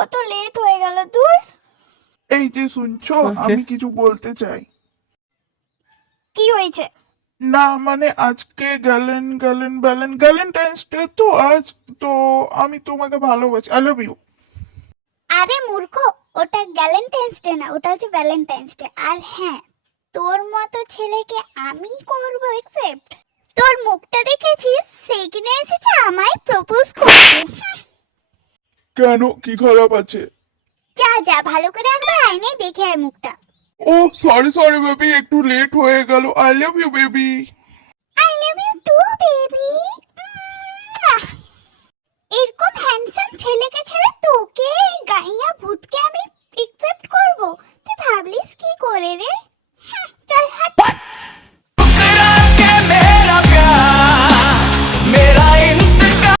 কত লেট হয়ে গেল দূর। এই যে শুনছো, আমি কিছু বলতে চাই। কি হয়েছে? না মানে আজকে গ্যালেন্টাইন্স ডে তো আজ, তো আমি তোমাকে ভালোবাসি, আই লাভ ইউ। আরে মূর্খ, ওটা গ্যালেন্টাইন্স ডে না, ওটা হচ্ছে ভ্যালেন্টাইন্স ডে। আর হ্যাঁ, তোর মতো ছেলেকে আমি করবো একসেপ্ট? তোর মুখটা দেখেছিস, সেই কিনে এসেছে আমায় প্রপোজ করতে। কেন, কি খারাপ আছে? যা যা, ভালো করে একবার আয়নায় দেখে আয় মুখটা। ও সরি বেবি, একটু লেট হয়ে গেল। I love you baby. I love you too baby.